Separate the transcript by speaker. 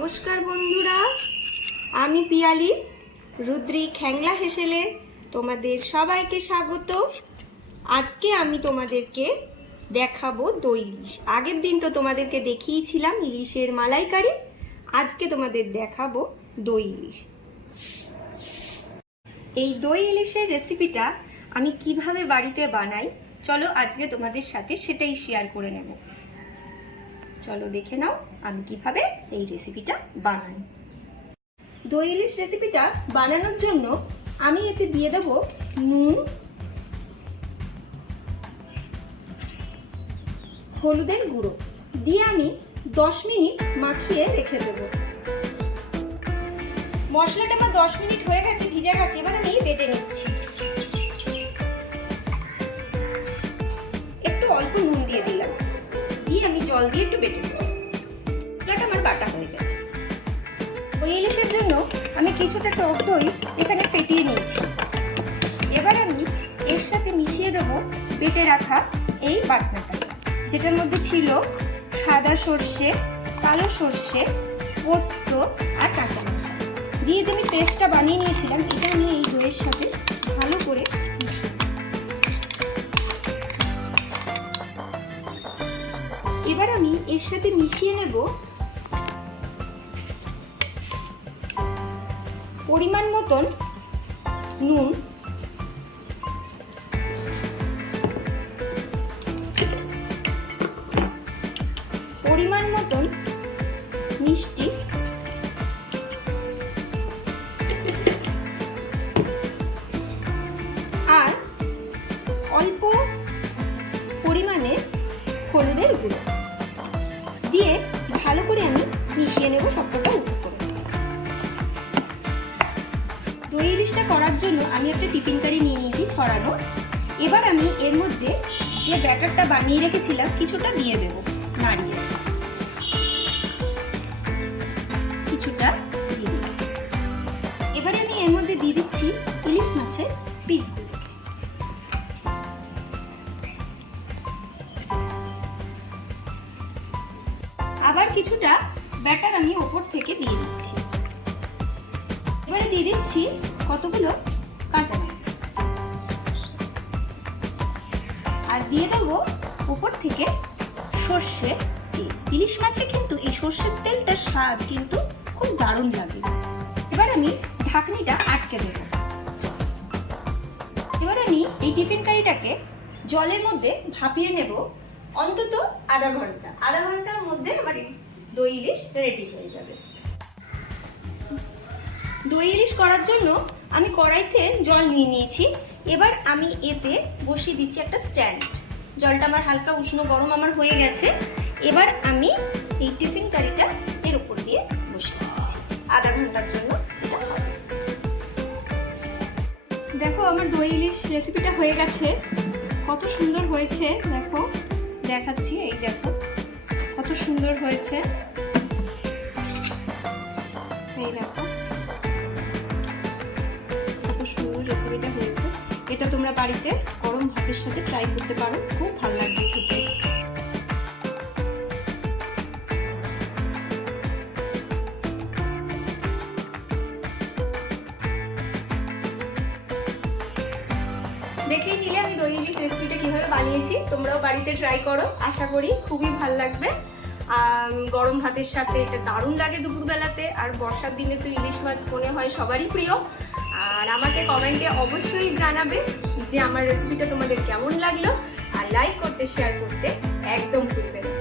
Speaker 1: নমস্কার বন্ধুরা, আমি পিয়ালি, রুদ্রি খ্যাংলা হেসেলে তোমাদের সবাইকে স্বাগত। আজকে আমি তোমাদেরকে দেখাবো দই ইলিশ। আগের দিন তো তোমাদেরকে দেখিয়েছিলাম ইলিশের মালাইকারি, আজকে তোমাদের দেখাবো দই ইলিশ। এই দই ইলিশের রেসিপিটা আমি কীভাবে বাড়িতে বানাই, চলো আজকে তোমাদের সাথে সেটাই শেয়ার করে নেব। চলো দেখে নাও আমি কীভাবে এই রেসিপিটা বানাই। দই ইলিশ রেসিপিটা বানানোর জন্য আমি এতে দিয়ে দেব নুন, হলুদের গুঁড়ো। দিয়ে আমি দশ মিনিট মাখিয়ে রেখে দেবো। মশলাটা আমার দশ মিনিট হয়ে গেছে, ভিজে গেছে, এবার আমি বেটে নিচ্ছি। একটু অল্প নুন দিয়ে দিলাম। জল দিয়ে একটু বেটে দেবো মশলাটা আমার বাটা হয়ে গেছে। ওই ইলিশের জন্য আমি কিছুটা টক দই এখানে ফেটিয়ে নিয়েছি। এবার আমি এর সাথে মিশিয়ে দেবো বেটে রাখা এই বাটনাটা, যেটার মধ্যে ছিল সাদা সর্ষে, কালো সর্ষে, পোস্ত আর কাঁচা দিয়ে যে আমি পেস্টটা বানিয়ে নিয়েছিলাম, এটা আমি এই দইয়ের সাথে ভালো করে এবার আমি এর সাথে মিশিয়ে নেব পরিমাণ মতন নুন। পরিমাণ মতন মিষ্টি। আর অল্প পরিমাণে হলুদের গুঁড়ো। দিয়ে ভালো করে আমি মিশিয়ে নেব সবকটা দই ইলিশটা করার জন্য আমি একটা টিফিন কারি নিয়ে নিয়েছি ছড়ানো। এবার আমি এর মধ্যে যে ব্যাটারটা বানিয়ে রেখেছিলাম কিছুটা দিয়ে দেব, নাড়িয়ে। কিছুটা দিয়ে এবারে আমি এর মধ্যে দিয়ে দিচ্ছি কিছুটা ব্যাটার আমি ওপর থেকে দিয়ে দিচ্ছি। এবারে দিয়ে দিচ্ছি কতগুলো কাঁচা আর দিয়ে দেবো উপর থেকে সর্ষে ইলিশ মাছে কিন্তু এই সর্ষের তেলটার স্বাদ কিন্তু খুব দারুণ লাগে। এবার আমি ঢাকনিটা আটকে দেব। এবার আমি এই টিফিন কারিটাকে জলের মধ্যে ভাপিয়ে নেব। অন্তত আধা ঘণ্টা। আধা ঘণ্টার মধ্যে আমার দই ইলিশ রেডি হয়ে যাবে। দই ইলিশ করার জন্য আমি কড়াইতে জল নিয়ে নিয়েছি। এবার আমি এতে বসিয়ে দিচ্ছি একটা স্ট্যান্ড জলটা আমার হালকা উষ্ণ গরম আমার হয়ে গেছে। এবার আমি এই টিফিন কারিটা এর উপর দিয়ে বসিয়ে দিচ্ছি। আধা ঘণ্টার জন্য দেখো আমার দই ইলিশ রেসিপিটা হয়ে গেছে। কত সুন্দর হয়েছে, দেখো। দেখাচ্ছি, এই দেখো। কত সুন্দর হয়েছে। এই দেখো। কত সুন্দর রেসিপিটা হয়েছে। এটা তোমরা বাড়িতে গরম ভাতের সাথে ট্রাই করতে পারো। খুব ভালো লাগবে খেতে। দেখেই নিলে আমি দই ইলিশ রেসিপিটা কীভাবে বানিয়েছি, তোমরাও বাড়িতে ট্রাই করো, আশা করি খুবই ভালো লাগবে। গরম ভাতের সাথে এটা দারুণ লাগে দুপুরবেলাতে, আর বর্ষার দিনে তো ইলিশ মাছ মনে হয় সবারই প্রিয়। আর আমাকে কমেন্টে অবশ্যই জানাবে যে আমার রেসিপিটা তোমাদের কেমন লাগল, আর লাইক করতে শেয়ার করতে একদম ভুলবে না।